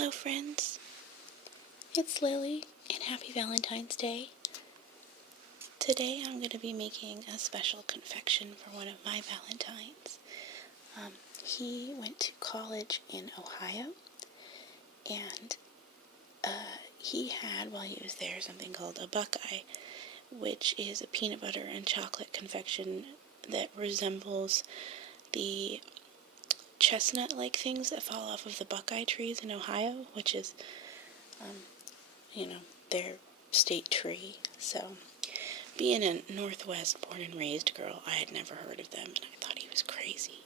Hello friends, it's Lily and happy Valentine's Day. Today I'm going to be making a special confection for one of my Valentines. He went to college in Ohio, and he had, while he was there, something called a Buckeye, which is a peanut butter and chocolate confection that resembles the chestnut-like things that fall off of the Buckeye trees in Ohio, which is, their state tree. So, being a Northwest born and raised girl, I had never heard of them, and I thought he was crazy.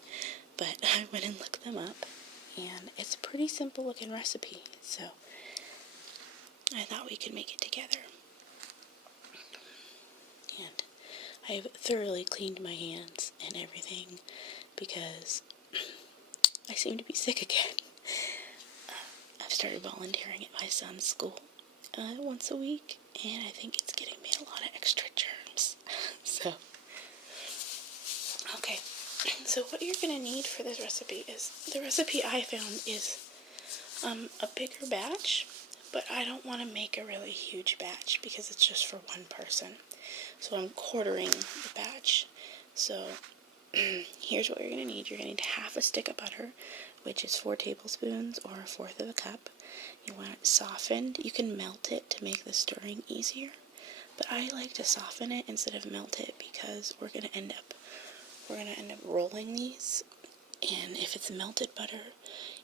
But I went and looked them up, and it's a pretty simple looking recipe, so I thought we could make it together. And I've thoroughly cleaned my hands and everything, because I seem to be sick again. I've started volunteering at my son's school once a week, and I think it's getting me a lot of extra germs. Okay, so what you're going to need for this recipe is, the recipe I found is a bigger batch, but I don't want to make a really huge batch because it's just for one person. So I'm quartering the batch. So here's what you're going to need. You're going to need half a stick of butter, which is 4 tablespoons or 1/4 of a cup. You want it softened. You can melt it to make the stirring easier, but I like to soften it instead of melt it because we're going to end up rolling these, and if it's melted butter,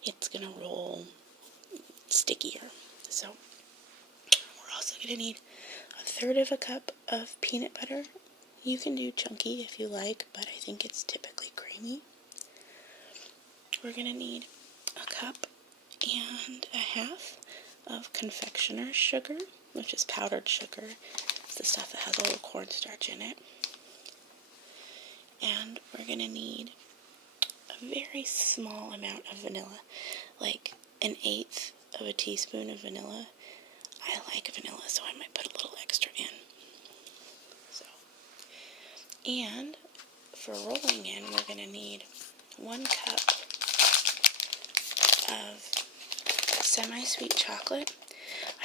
it's going to roll stickier. So we're also going to need 1/3 of a cup of peanut butter. You can do chunky if you like, but I think it's typically creamy. We're going to need a cup and a half of confectioner's sugar, which is powdered sugar. It's the stuff that has a little cornstarch in it. And we're going to need a very small amount of vanilla, like 1/8 of a teaspoon of vanilla. I like vanilla, so I might put a little extra in. And for rolling in, we're going to need 1 cup of semi-sweet chocolate.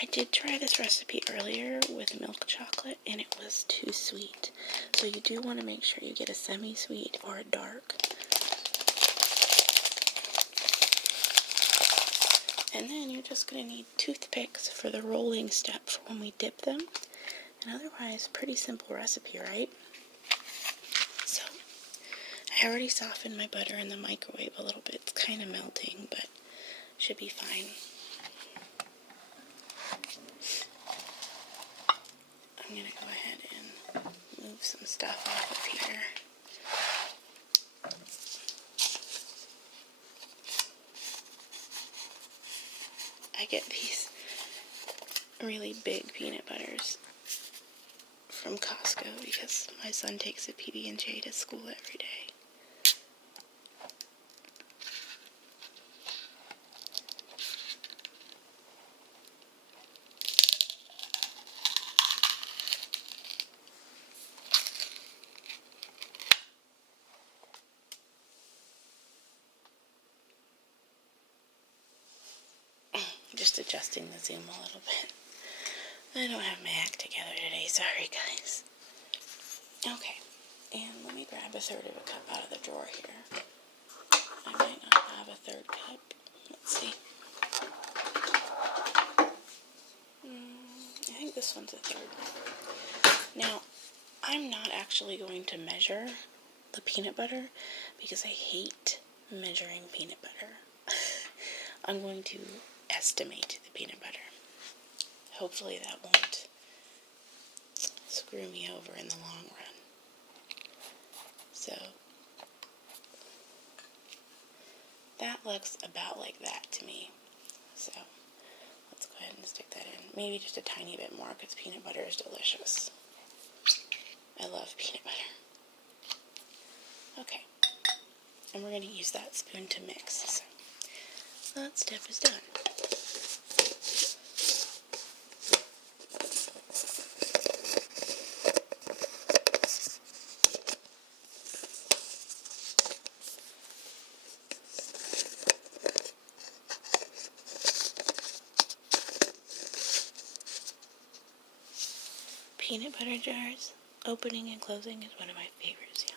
I did try this recipe earlier with milk chocolate, and it was too sweet. So you do want to make sure you get a semi-sweet or a dark. And then you're just going to need toothpicks for the rolling step for when we dip them. And otherwise, pretty simple recipe, right? I already softened my butter in the microwave a little bit. It's kind of melting, but should be fine. I'm going to go ahead and move some stuff off of here. I get these really big peanut butters from Costco because my son takes a PB&J to school every day. Just adjusting the zoom a little bit. I don't have my act together today, sorry guys. Okay, and let me grab 1/3 of a cup out of the drawer here. I might not have 1/3 cup. Let's see. I think this one's 1/3. Now, I'm not actually going to measure the peanut butter because I hate measuring peanut butter. I'm going to estimate the peanut butter. Hopefully that won't screw me over in the long run. So that looks about like that to me. So let's go ahead and stick that in. Maybe just a tiny bit more because peanut butter is delicious. I love peanut butter. Okay. And we're going to use that spoon to mix. So that step is done. peanut butter jars, opening and closing is one of my favorite sounds.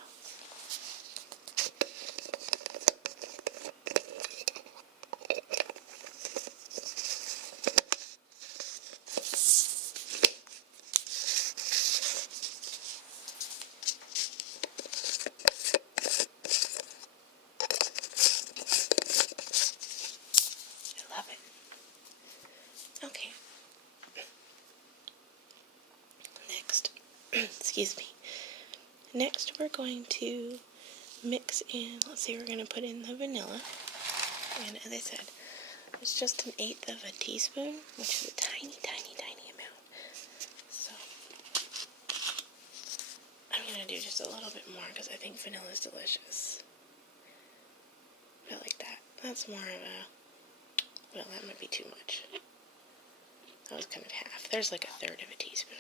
I love it. Okay. Next, excuse me. Next we're going to mix in, let's see, we're going to put in the vanilla. And as I said, it's just 1/8 of a teaspoon, which is a tiny, tiny, tiny amount. So I'm going to do just a little bit more because I think vanilla is delicious. I like that. That's more of a, well, that might be too much. That was kind of half. There's like 1/3 of a teaspoon.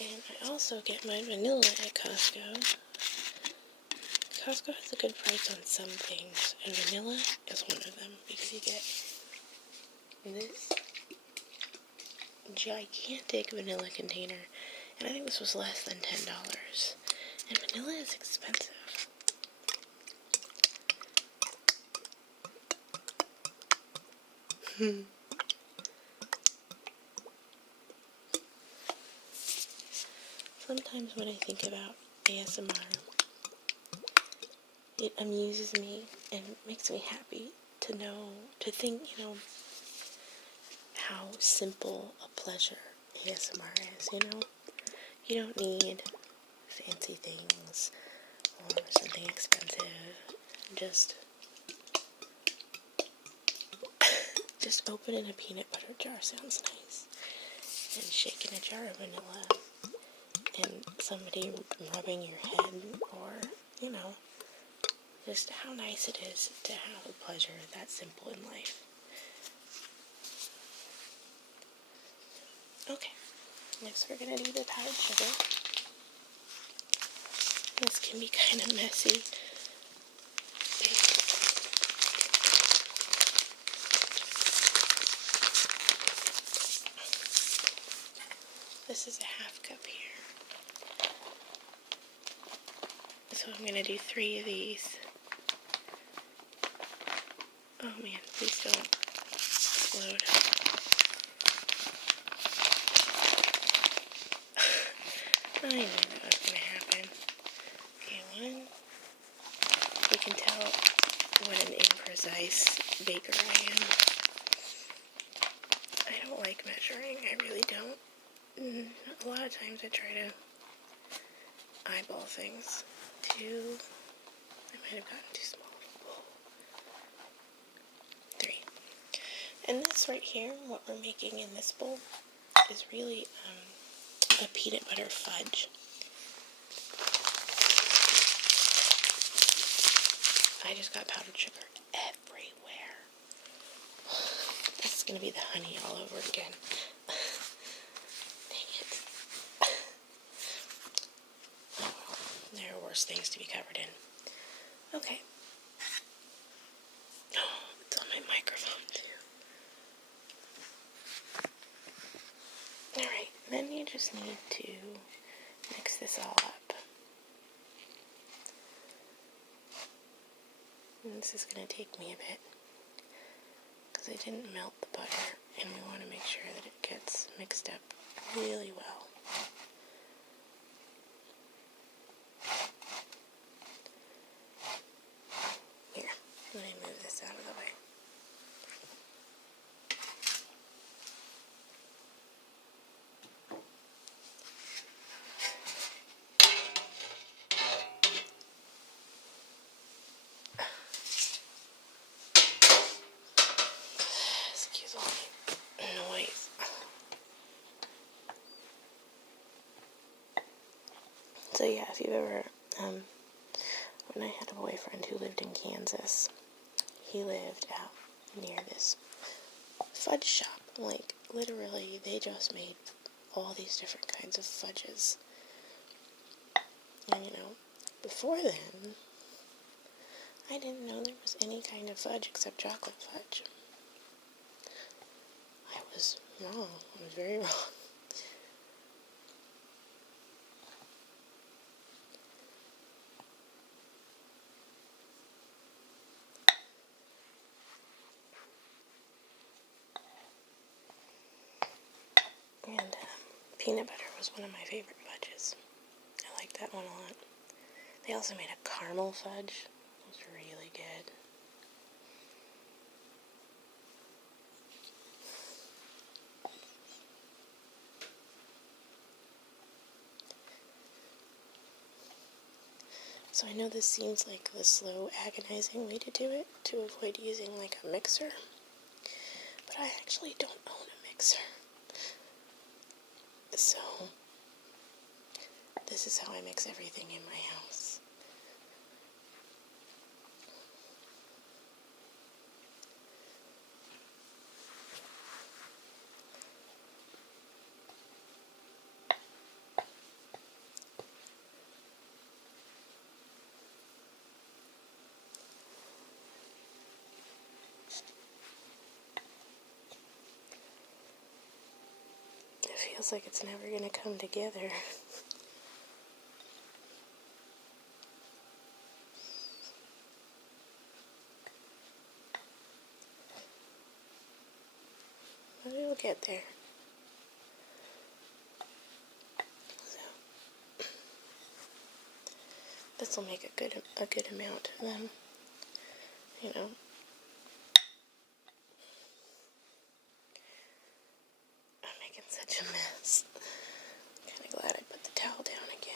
And I also get my vanilla at Costco. Costco has a good price on some things, and vanilla is one of them, because you get this gigantic vanilla container, and I think this was less than $10. And vanilla is expensive. Sometimes when I think about ASMR, it amuses me and makes me happy to know, to think, how simple a pleasure ASMR is, You don't need fancy things or something expensive. Just opening a peanut butter jar sounds nice. And shaking a jar of vanilla. And somebody rubbing your head, or, just how nice it is to have a pleasure that simple in life. Okay, next we're going to do the powdered sugar. This can be kind of messy. This is a 1/2 cup here. So I'm going to do 3 of these. Oh man, please don't explode. I knew that was going to happen. Okay, 1. You can tell what an imprecise baker I am. I don't like measuring, I really don't. A lot of times I try to eyeball things. 2. I might have gotten too small of a bowl. 3. And this right here, what we're making in this bowl, is really a peanut butter fudge. I just got powdered sugar everywhere. This is going to be the honey all over again. Dang it. Oh well, there are worse things to be covered in. Okay. Oh, it's on my microphone too. Alright, then you just need to mix this all up. And this is going to take me a bit, because I didn't melt the butter, and we want to make sure that it gets mixed up really well. Here, let me move this out of the way. Excuse all the noise. So yeah, if you've ever, when I had a boyfriend who lived in Kansas, he lived out near this fudge shop. Like, literally, they just made all these different kinds of fudges. And, before then, I didn't know there was any kind of fudge except chocolate fudge. I was wrong. I was very wrong. And peanut butter was one of my favorite fudges. I like that one a lot. They also made a caramel fudge. It was really good. So I know this seems like the slow, agonizing way to do it, to avoid using like a mixer, but I actually don't own a mixer. So this is how I mix everything in my house. It feels like it's never going to come together. But it'll get there. So this will make a good amount of them. You know. I'm making such a mess. I'm kind of glad I put the towel down again.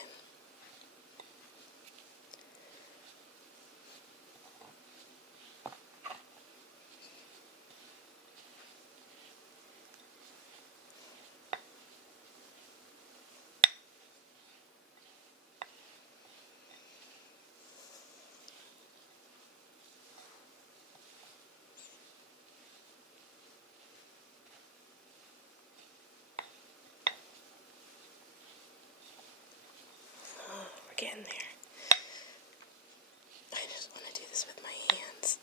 Getting there. I just want to do this with my hands.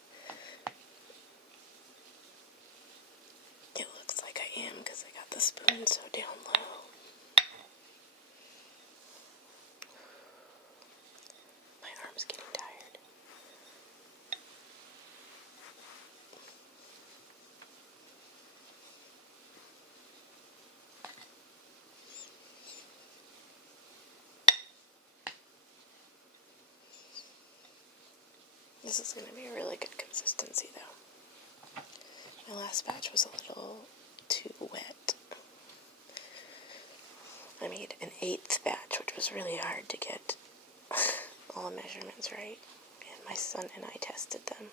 It looks like I am because I got the spoon so down low. My arm's getting tired. This is going to be a really good consistency, though. My last batch was a little too wet. I made an 8th batch, which was really hard to get all the measurements right. And my son and I tested them.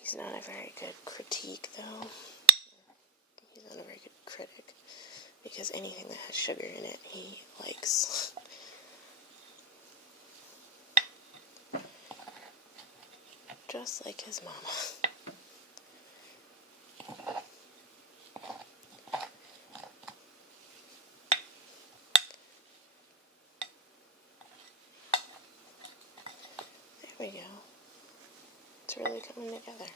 He's not a very good critique, though. He's not a very good critic. Because anything that has sugar in it, he likes. Just like his mama. There we go. It's really coming together.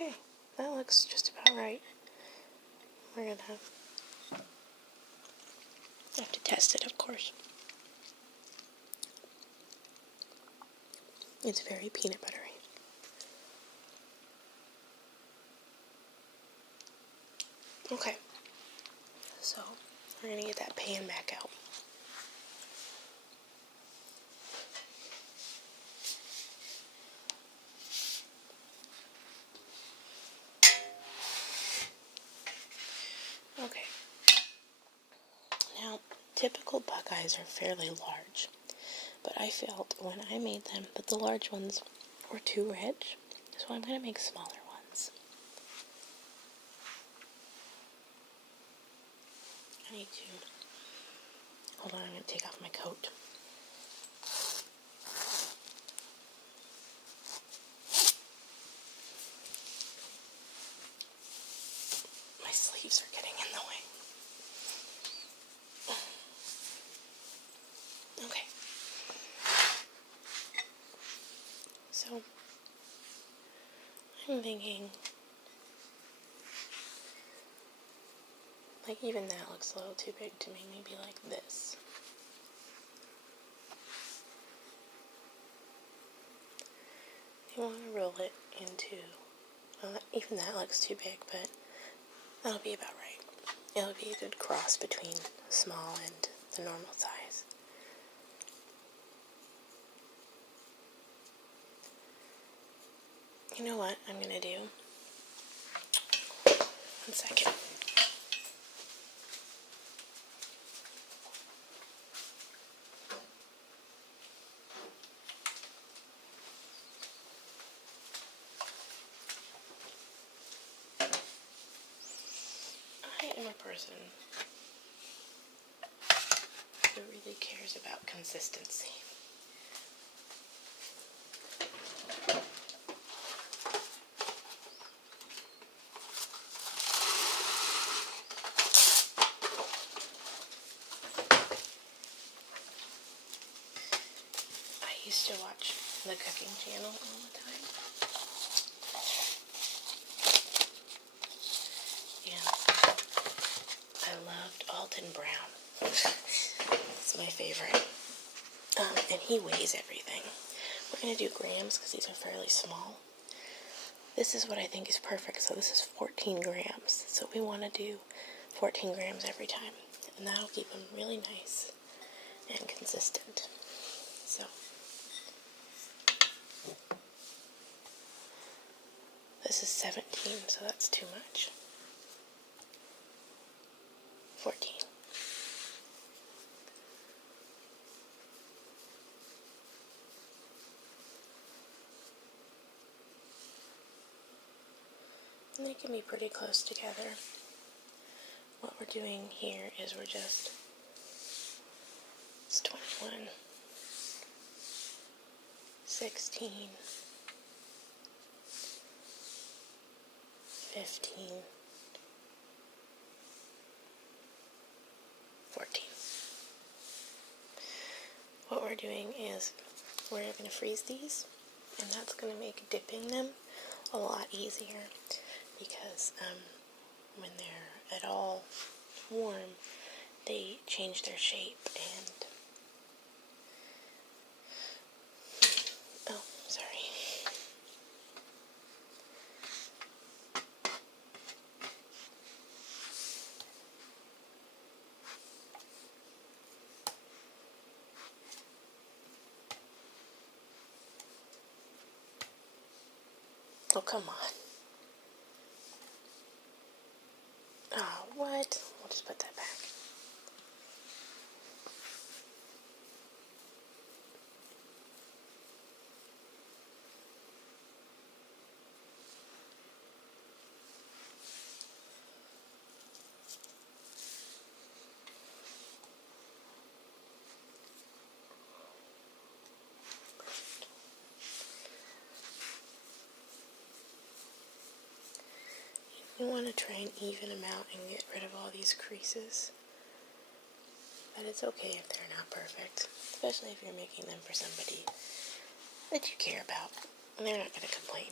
Okay, that looks just about right. We're gonna have to test it, of course. It's very peanut buttery. Okay, so we're gonna get that pan back out. Okay, now typical Buckeyes are fairly large, but I felt when I made them that the large ones were too rich, so I'm going to make smaller ones. I need to Hold on, I'm going to take off my coat. My sleeves are getting in the way. Okay. So, I'm thinking, like, even that looks a little too big to me. Maybe like this. You want to roll it into, well, even that looks too big, but that'll be about right. It'll be a good cross between small and the normal size. You know what I'm going to do? 1 second. I am a person who really cares about consistency. I used to watch the cooking channel all the time. And I loved Alton Brown. It's my favorite. And he weighs everything. We're going to do grams because these are fairly small. This is what I think is perfect. So this is 14 grams. So we want to do 14 grams every time. And that'll keep them really nice and consistent. So this is 17, so that's too much. 14. And they can be pretty close together. What we're doing here is it's 21, 16, 15, 14. What we're doing is we're going to freeze these, and that's going to make dipping them a lot easier because when they're at all warm, they change their shape and oh, sorry. Oh, come on. Oh, what? We'll just put that back. You want to try and even them out and get rid of all these creases. But it's okay if they're not perfect, especially if you're making them for somebody that you care about, and they're not going to complain.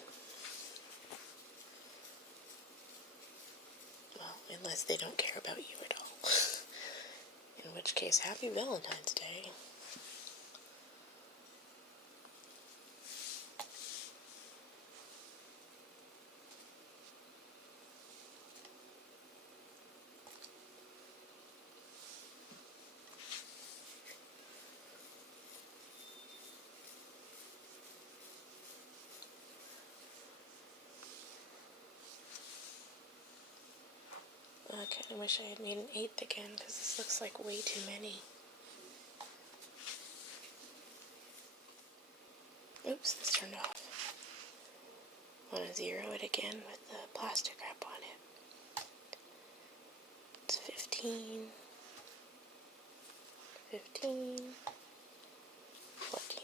Well, unless they don't care about you at all. In which case, happy Valentine's Day. I kind of wish I had made an 8th again, because this looks like way too many. Oops, this turned off. Want to 0 it again with the plastic wrap on it. It's 15. 13, 14.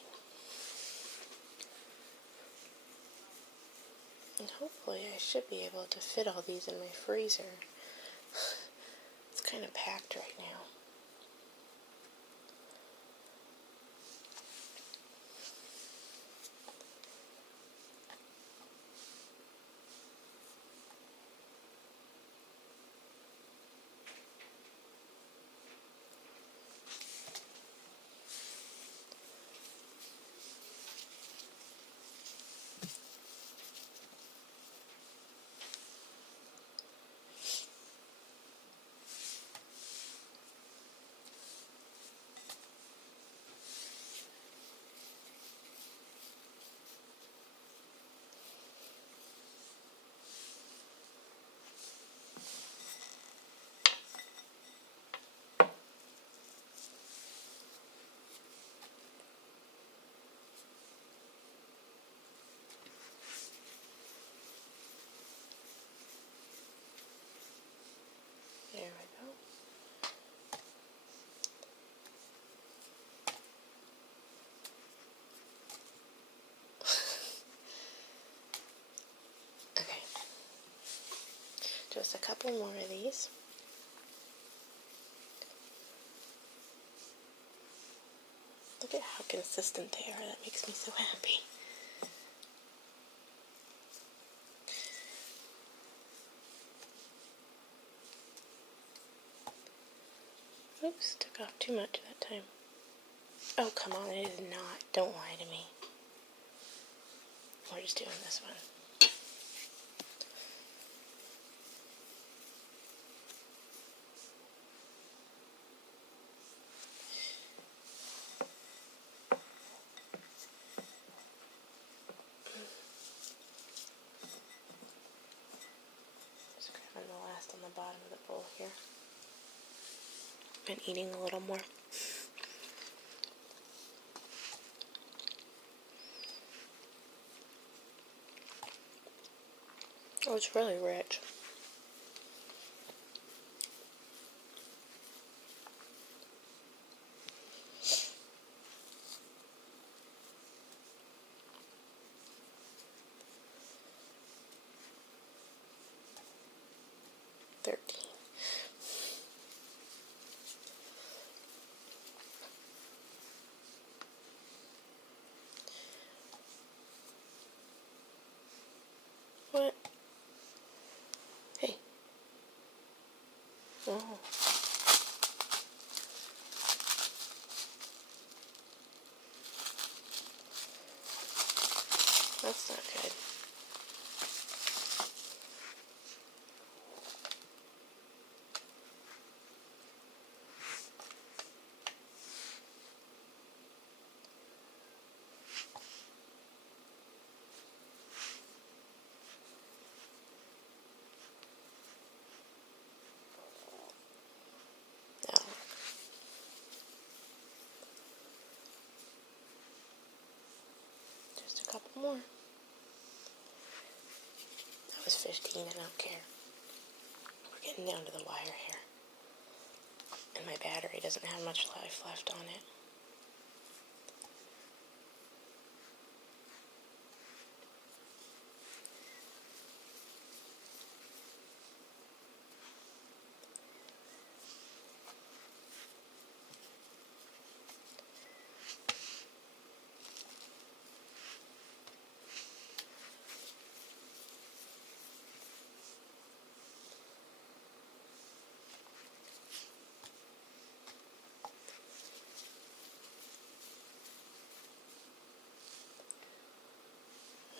And hopefully I should be able to fit all these in my freezer. It's kind of packed right now. There we go. Okay. Just a couple more of these. Look at how consistent they are. That makes me so happy. Oops, took off too much that time. Oh, come on, it is not. Don't lie to me. We're just doing this one. Just grabbing the last on the bottom of the bowl here. Been eating a little more. Oh, it's really rich. What? Hey. Oh. That's not good. Just a couple more. That was 15, I don't care. We're getting down to the wire here. And my battery doesn't have much life left on it.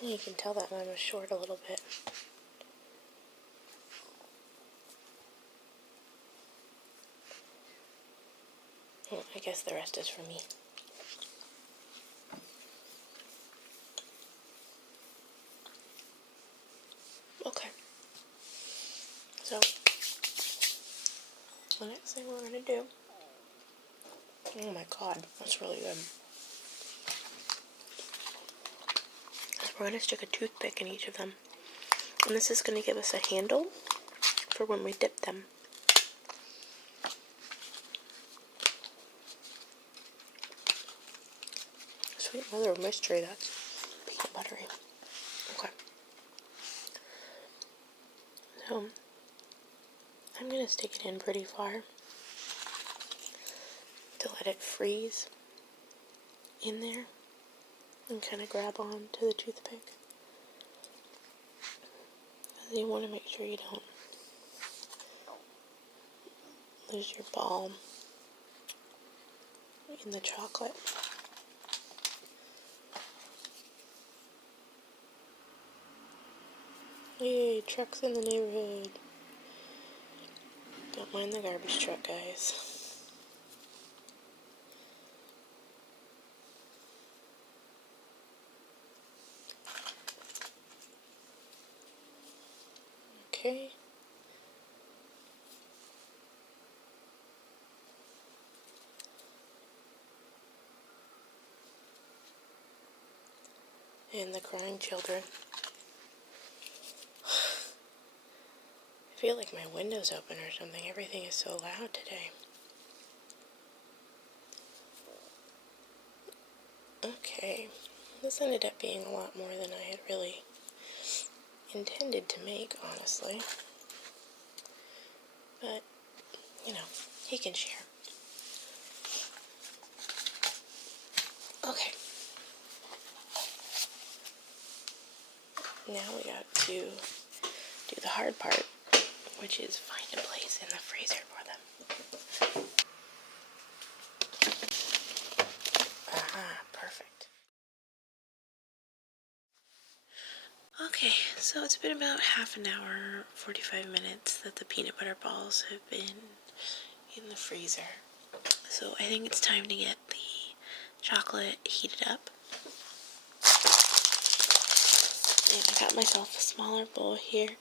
You can tell that one was short a little bit. Well, I guess the rest is for me. Okay. So, the next thing we're going to do... Oh my god, that's really good. We're going to stick a toothpick in each of them. And this is going to give us a handle for when we dip them. sweet mother of mystery, that's peanut buttery. Okay. So, I'm going to stick it in pretty far to let it freeze in there and kind of grab on to the toothpick. You want to make sure you don't lose your ball in the chocolate. Yay, trucks in the neighborhood. Don't mind the garbage truck, guys. Okay. And the crying children. I feel like my window's open or something. Everything is so loud today. Okay. This ended up being a lot more than I had really intended to make, honestly. But, you know, he can share. Okay. Now we got to do the hard part, which is find a place in the freezer for them. Aha, perfect. Okay, so it's been about half an hour, 45 minutes that the peanut butter balls have been in the freezer. So I think it's time to get the chocolate heated up. And I got myself a smaller bowl here.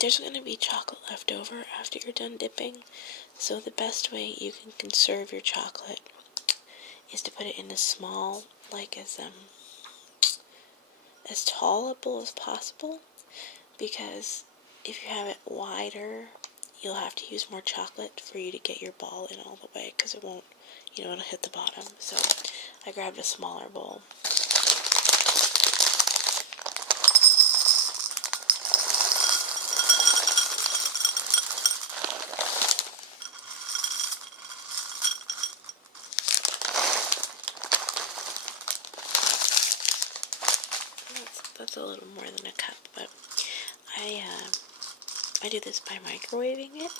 There's going to be chocolate left over after you're done dipping. So the best way you can conserve your chocolate is to put it in a small, like as tall a bowl as possible, because if you have it wider, you'll have to use more chocolate for you to get your ball in all the way, because it won't, it'll hit the bottom. So I grabbed a smaller bowl. That's a little more than a cup, but I do this by microwaving it,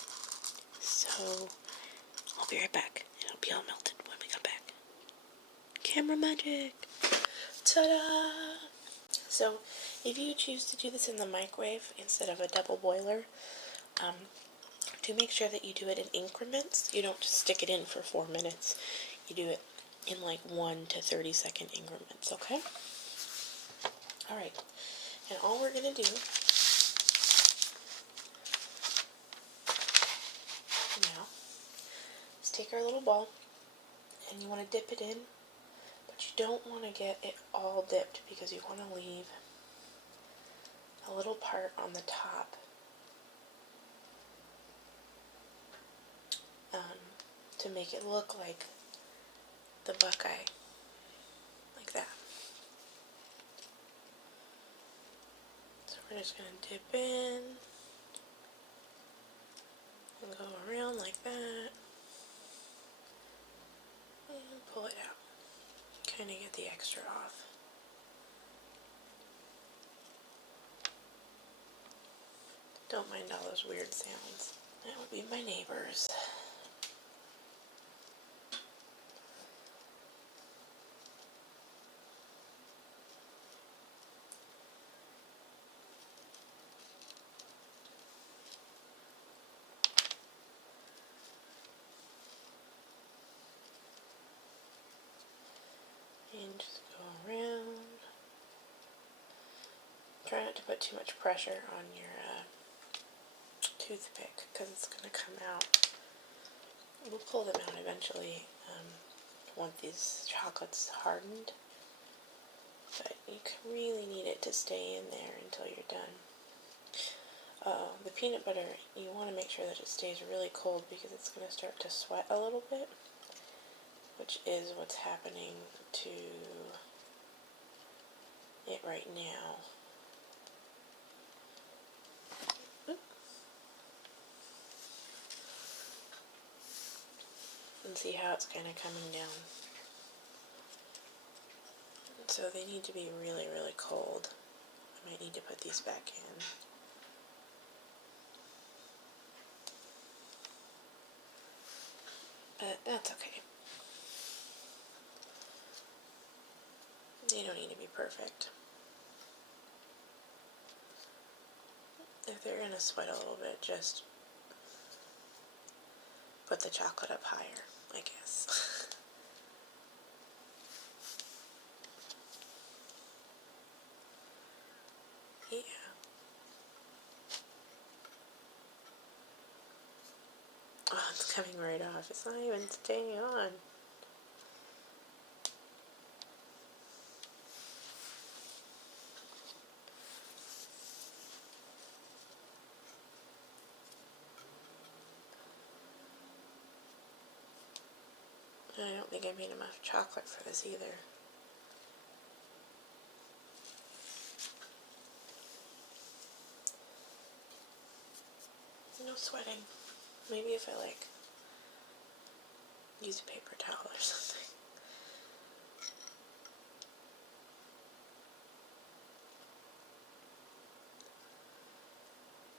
so I'll be right back. It'll be all melted when we come back. Camera magic! Ta-da! So, if you choose to do this in the microwave instead of a double boiler, do make sure that you do it in increments. You don't just stick it in for 4 minutes. You do it in like 1 to 30-second increments, okay? Alright, and all we're going to do now is take our little ball, and you want to dip it in, but you don't want to get it all dipped because you want to leave a little part on the top to make it look like the Buckeye, like that. So we're just going to dip in and go around like that and pull it out. Kind of get the extra off. Don't mind all those weird sounds. That would be my neighbors. And just go around. Try not to put too much pressure on your toothpick because it's going to come out. We'll pull them out eventually once these chocolates hardened, but you really need it to stay in there until you're done. The peanut butter, you want to make sure that it stays really cold because it's going to start to sweat a little bit. which is what's happening to it right now. And see how it's kind of coming down. So they need to be really, really cold. I might need to put these back in. But that's okay. They don't need to be perfect. If they're going to sweat a little bit, just put the chocolate up higher, I guess. Yeah. Oh, it's coming right off. It's not even staying on. I don't think I made enough chocolate for this either. No sweating. Maybe if I use a paper towel or something.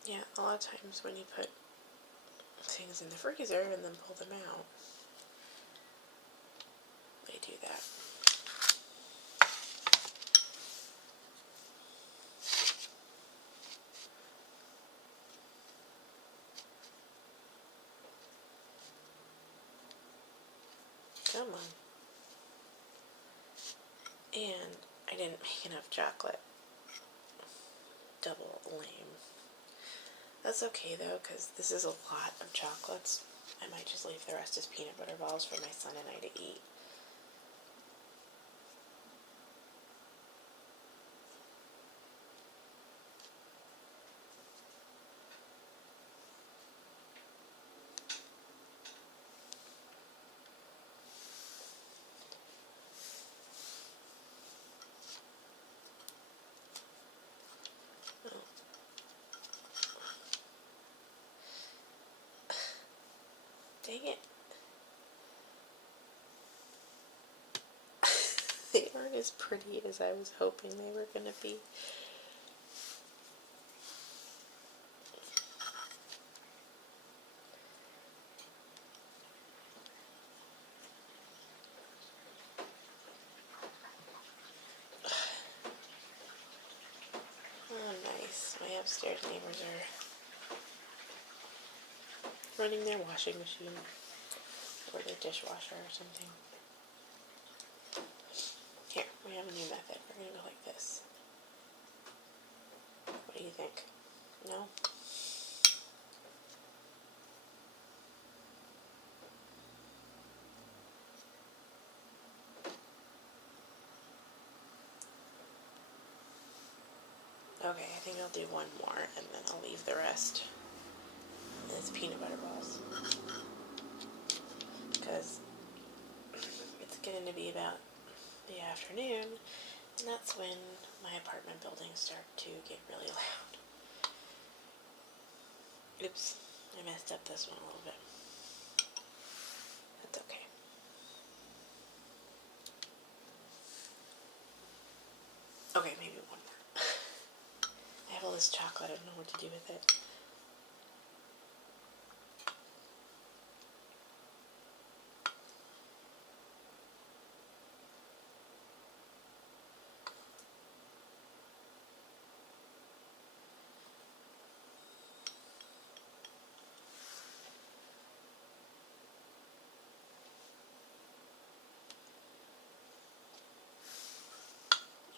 Yeah, a lot of times when you put things in the freezer and then pull them out, they do that. Come on. And I didn't make enough chocolate. Double lame. That's okay though, because this is a lot of chocolates. I might just leave the rest as peanut butter balls for my son and I to eat. Dang it. They aren't as pretty as I was hoping they were going to be. Oh, nice. My upstairs neighbors are running their washing machine or their dishwasher or something. Here, we have a new method. We're going to go like this. What do you think? No? Okay, I think I'll do one more and then I'll leave the rest as peanut butter balls. Because it's getting to be about the afternoon, and that's when my apartment buildings start to get really loud. Oops, I messed up this one a little bit. That's okay. Okay, maybe one more. I have all this chocolate, I don't know what to do with it.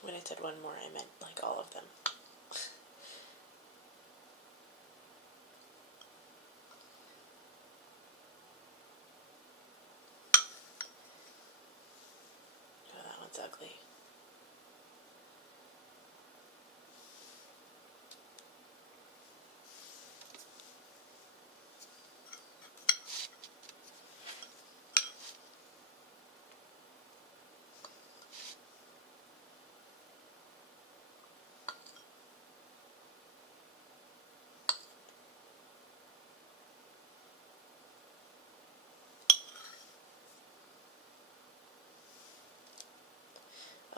When I said one more, I meant like all of them. Oh, that one's ugly.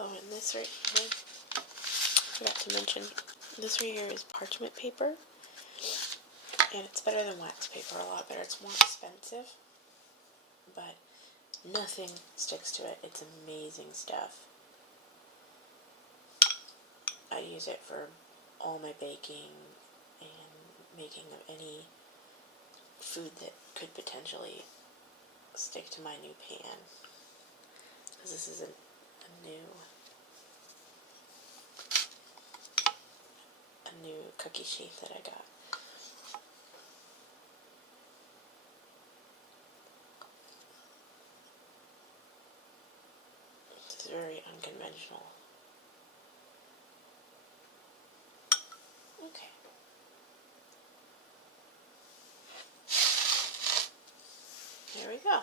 Oh, and this right here, I forgot to mention, this right here is parchment paper, and it's better than wax paper, a lot better. It's more expensive, but nothing sticks to it. It's amazing stuff. I use it for all my baking and making of any food that could potentially stick to my new pan, because this is a new cookie sheet that I got. It's very unconventional. Okay. There we go.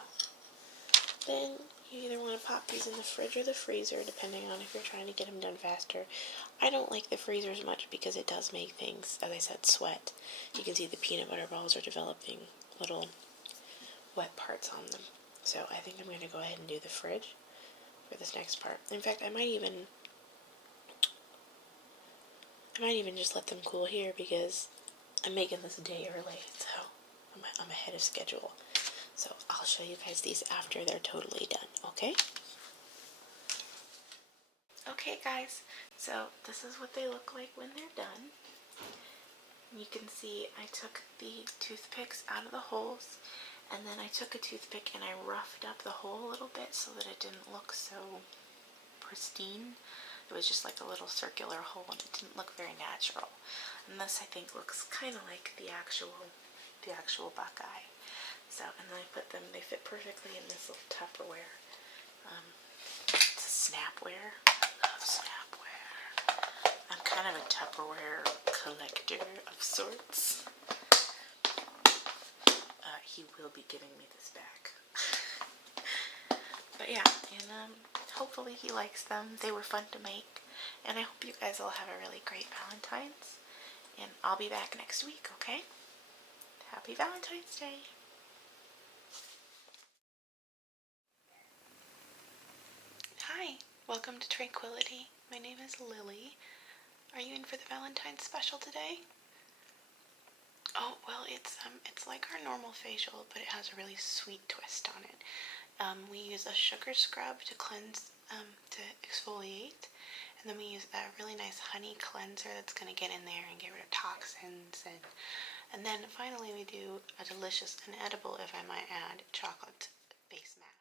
Then you either want to pop these in the fridge or the freezer, depending on if you're trying to get them done faster. I don't like the freezer as much because it does make things, as I said, sweat. You can see the peanut butter balls are developing little wet parts on them. So I think I'm going to go ahead and do the fridge for this next part. In fact, I might even just let them cool here because I'm making this a day early, so I'm ahead of schedule. So I'll show you guys these after they're totally done, okay? Okay guys, so this is what they look like when they're done. You can see I took the toothpicks out of the holes, and then I took a toothpick and I roughed up the hole a little bit so that it didn't look so pristine. It was just like a little circular hole and it didn't look very natural. And this I think looks kind of like the actual Buckeye. So, and then I put them, they fit perfectly in this little Tupperware. It's a Snapware. I love Snapware. I'm kind of a Tupperware collector of sorts. He will be giving me this back. But yeah, and hopefully he likes them. They were fun to make. And I hope you guys all have a really great Valentine's. And I'll be back next week, okay? Happy Valentine's Day! Hi, welcome to TranquilLily. My name is Lily. Are you in for the Valentine's special today? Oh, well, it's like our normal facial, but it has a really sweet twist on it. We use a sugar scrub to cleanse, to exfoliate, and then we use a really nice honey cleanser that's going to get in there and get rid of toxins, and then finally we do a delicious and edible, if I might add, chocolate face mask.